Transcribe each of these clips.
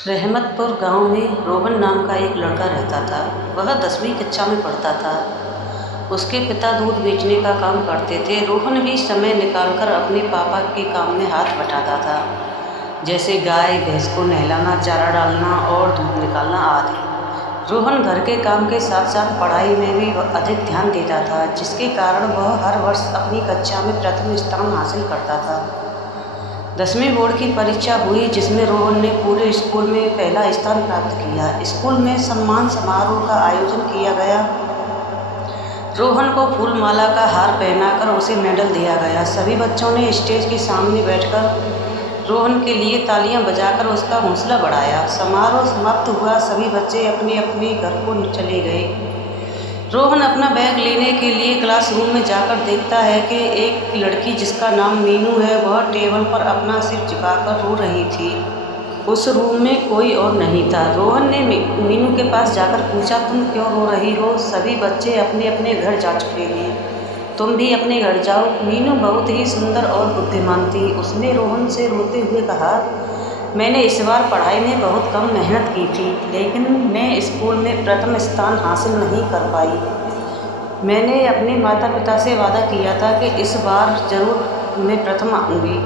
रहमतपुर गांव में रोहन नाम का एक लड़का रहता था। वह 10वीं कक्षा में पढ़ता था। उसके पिता दूध बेचने का काम करते थे। रोहन भी समय निकालकर अपने पापा के काम में हाथ बटाता था, जैसे गाय भैंस को नहलाना, चारा डालना और दूध निकालना आदि। रोहन घर के काम के साथ साथ पढ़ाई में भी अधिक ध्यान देता था, जिसके कारण वह हर वर्ष अपनी कक्षा में प्रथम स्थान हासिल करता था। 10वीं बोर्ड की परीक्षा हुई, जिसमें रोहन ने पूरे स्कूल में पहला स्थान प्राप्त किया। स्कूल में सम्मान समारोह का आयोजन किया गया। रोहन को फूल माला का हार पहनाकर उसे मेडल दिया गया। सभी बच्चों ने स्टेज के सामने बैठकर रोहन के लिए तालियां बजाकर उसका हौसला बढ़ाया। समारोह समाप्त हुआ, सभी बच्चे अपने अपने घर को चले गए। रोहन अपना बैग लेने के लिए क्लासरूम में जाकर देखता है कि एक लड़की, जिसका नाम मीनू है, वह टेबल पर अपना सिर झुकाकर रो रही थी। उस रूम में कोई और नहीं था। रोहन ने मीनू के पास जाकर पूछा, तुम क्यों रो रही हो? सभी बच्चे अपने अपने घर जा चुके हैं, तुम भी अपने घर जाओ। मीनू बहुत ही सुंदर और बुद्धिमान थी। उसने रोहन से रोते हुए कहा, मैंने इस बार पढ़ाई में बहुत कम मेहनत की थी, लेकिन मैं स्कूल में प्रथम स्थान हासिल नहीं कर पाई। मैंने अपने माता पिता से वादा किया था कि इस बार ज़रूर मैं प्रथम आऊँगी,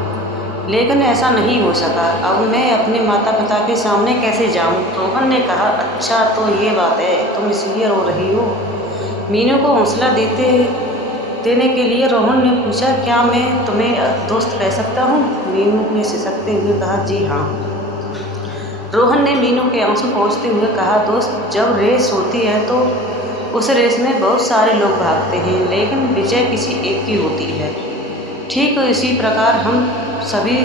लेकिन ऐसा नहीं हो सका। अब मैं अपने माता पिता के सामने कैसे जाऊँ? रोहन ने कहा, अच्छा तो ये बात है, तुम इसलिए रो रही हो? मीनू को हौसला देने के लिए रोहन ने पूछा, क्या मैं तुम्हें दोस्त कह सकता हूँ? मीनू ने सिसकते हुए कहा, जी हाँ। रोहन ने मीनू के आंसू पोंछते हुए कहा, दोस्त, जब रेस होती है तो उस रेस में बहुत सारे लोग भागते हैं, लेकिन विजय किसी एक की होती है। ठीक इसी प्रकार हम सभी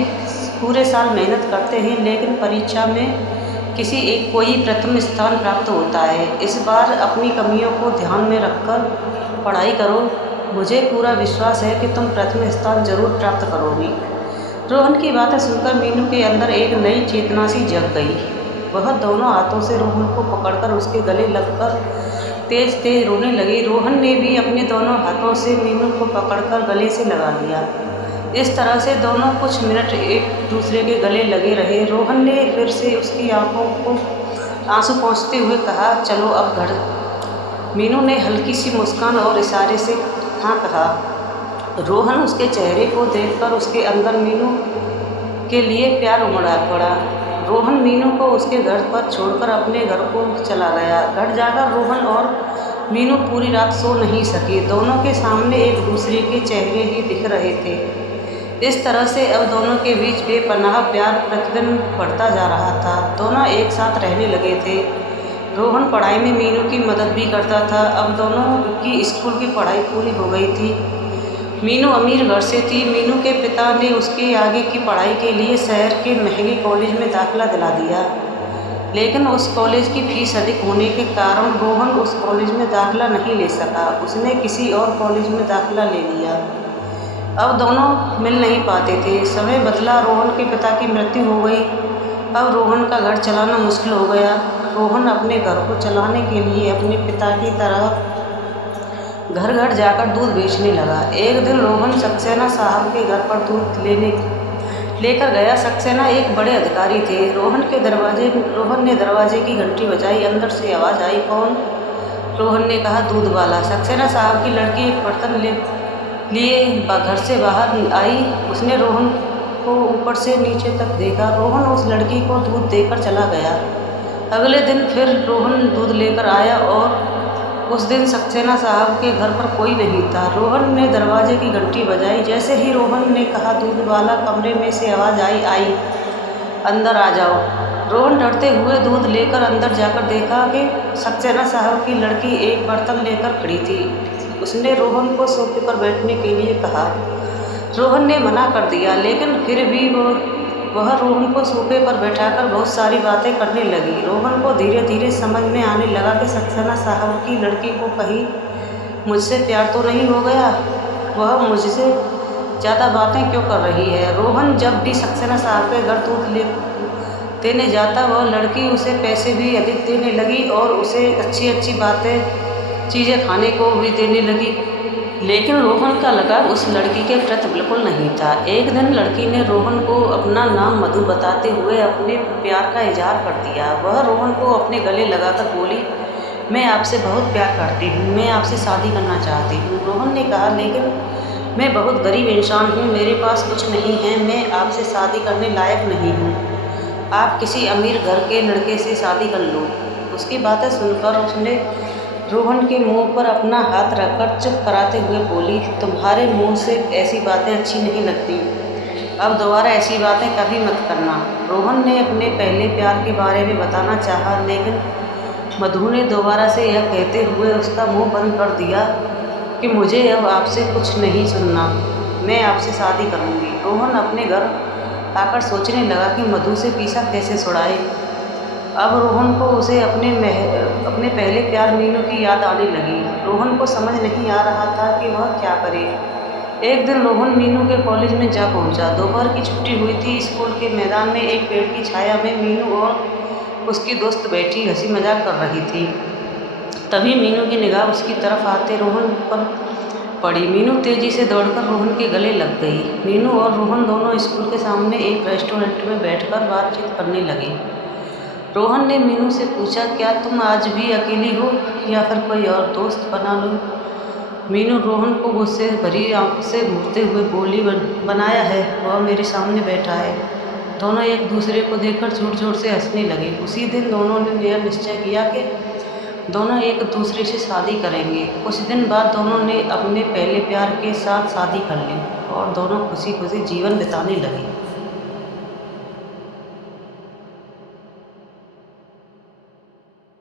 पूरे साल मेहनत करते हैं, लेकिन परीक्षा में किसी एक को ही प्रथम स्थान प्राप्त होता है। इस बार अपनी कमियों को ध्यान में रखकर पढ़ाई करो। मुझे पूरा विश्वास है कि तुम प्रथम स्थान जरूर प्राप्त करोगी। रोहन की बातें सुनकर मीनू के अंदर एक नई चेतना सी जग गई। वह दोनों हाथों से रोहन को पकड़कर उसके गले लगकर तेज तेज रोने लगी। रोहन ने भी अपने दोनों हाथों से मीनू को पकड़कर गले से लगा लिया। इस तरह से दोनों कुछ मिनट एक दूसरे के गले लगे रहे। रोहन ने फिर से उसकी आंखों को आंसू पोंछते हुए कहा, चलो अब घर। मीनू ने हल्की सी मुस्कान और इशारे से हाँ कहा। रोहन उसके चेहरे को देखकर उसके अंदर मीनू के लिए प्यार उमड़ा पड़ा। रोहन मीनू को उसके घर पर छोड़कर अपने घर को चला गया। घर जाकर रोहन और मीनू पूरी रात सो नहीं सके। दोनों के सामने एक दूसरे के चेहरे ही दिख रहे थे। इस तरह से अब दोनों के बीच बेपनाह प्यार प्रतिदिन बढ़ता जा रहा था। दोनों एक साथ रहने लगे थे। रोहन पढ़ाई में मीनू की मदद भी करता था। अब दोनों की स्कूल की पढ़ाई पूरी हो गई थी। मीनू अमीर घर से थी। मीनू के पिता ने उसके आगे की पढ़ाई के लिए शहर के महंगे कॉलेज में दाखिला दिला दिया, लेकिन उस कॉलेज की फीस अधिक होने के कारण रोहन उस कॉलेज में दाखिला नहीं ले सका। उसने किसी और कॉलेज में दाखिला ले लिया। अब दोनों मिल नहीं पाते थे। समय बदला, रोहन के पिता की मृत्यु हो गई। अब रोहन का घर चलाना मुश्किल हो गया। रोहन अपने घर को चलाने के लिए अपने पिता की तरह घर घर जाकर दूध बेचने लगा। एक दिन रोहन सक्सेना साहब के घर पर दूध लेकर गया। सक्सेना एक बड़े अधिकारी थे। रोहन ने दरवाजे की घंटी बजाई। अंदर से आवाज़ आई, कौन? रोहन ने कहा, दूध वाला। सक्सेना साहब की लड़की एक बर्तन लिए घर से बाहर आई। उसने रोहन को ऊपर से नीचे तक देखा। रोहन उस लड़की को दूध देकर चला गया। अगले दिन फिर रोहन दूध लेकर आया और उस दिन सक्सेना साहब के घर पर कोई नहीं था। रोहन ने दरवाजे की घंटी बजाई। जैसे ही रोहन ने कहा, दूध वाला, कमरे में से आवाज़ आई, अंदर आ जाओ। रोहन डरते हुए दूध लेकर अंदर जाकर देखा कि सक्सेना साहब की लड़की एक बर्तन लेकर खड़ी थी। उसने रोहन को सोफे पर बैठने के लिए कहा। रोहन ने मना कर दिया, लेकिन फिर भी वह रोहन को सोफे पर बैठाकर बहुत सारी बातें करने लगी। रोहन को धीरे धीरे समझ में आने लगा कि सक्सेना साहब की लड़की को कहीं मुझसे प्यार तो नहीं हो गया। वह मुझसे ज़्यादा बातें क्यों कर रही है? रोहन जब भी सक्सेना साहब के घर दूध देने जाता, वह लड़की उसे पैसे भी अधिक देने लगी और उसे अच्छी अच्छी चीज़ें खाने को भी देने लगी। लेकिन रोहन का लगाव उस लड़की के प्रति बिल्कुल नहीं था। एक दिन लड़की ने रोहन को अपना नाम मधु बताते हुए अपने प्यार का इजहार कर दिया। वह रोहन को अपने गले लगाकर बोली, मैं आपसे बहुत प्यार करती हूँ, मैं आपसे शादी करना चाहती हूँ। रोहन ने कहा, लेकिन मैं बहुत गरीब इंसान हूँ, मेरे पास कुछ नहीं है, मैं आपसे शादी करने लायक नहीं हूँ। आप किसी अमीर घर के लड़के से शादी कर लो। उसकी बातें सुनकर उसने रोहन के मुंह पर अपना हाथ रखकर चुप कराते हुए बोली, तुम्हारे मुंह से ऐसी बातें अच्छी नहीं लगती, अब दोबारा ऐसी बातें कभी मत करना। रोहन ने अपने पहले प्यार के बारे में बताना चाहा, लेकिन मधु ने दोबारा से यह कहते हुए उसका मुंह बंद कर दिया कि मुझे अब आपसे कुछ नहीं सुनना, मैं आपसे शादी करूंगी। रोहन अपने घर आकर सोचने लगा कि मधु से पीछा कैसे छुड़ाए। अब रोहन को उसे अपने पहले प्यार मीनू की याद आने लगी। रोहन को समझ नहीं आ रहा था कि वह क्या करे। एक दिन रोहन मीनू के कॉलेज में जा पहुंचा। दोपहर की छुट्टी हुई थी। स्कूल के मैदान में एक पेड़ की छाया में मीनू और उसकी दोस्त बैठी हंसी मजाक कर रही थी। तभी मीनू की निगाह उसकी तरफ आते रोहन पर पड़ी। मीनू तेजी से दौड़कर रोहन के गले लग गई। मीनू और रोहन दोनों स्कूल के सामने एक रेस्टोरेंट में बैठकर बातचीत करने लगे। रोहन ने मीनू से पूछा, क्या तुम आज भी अकेली हो या फिर कोई और दोस्त बना लो? मीनू रोहन को गुस्से भरी आंखों से घूरते हुए बोली, बनाया है, वह मेरे सामने बैठा है। दोनों एक दूसरे को देखकर जोर जोर से हंसने लगे। उसी दिन दोनों ने यह निश्चय किया कि दोनों एक दूसरे से शादी करेंगे। कुछ दिन बाद दोनों ने अपने पहले प्यार के साथ शादी कर ली और दोनों खुशी खुशी जीवन बिताने लगे।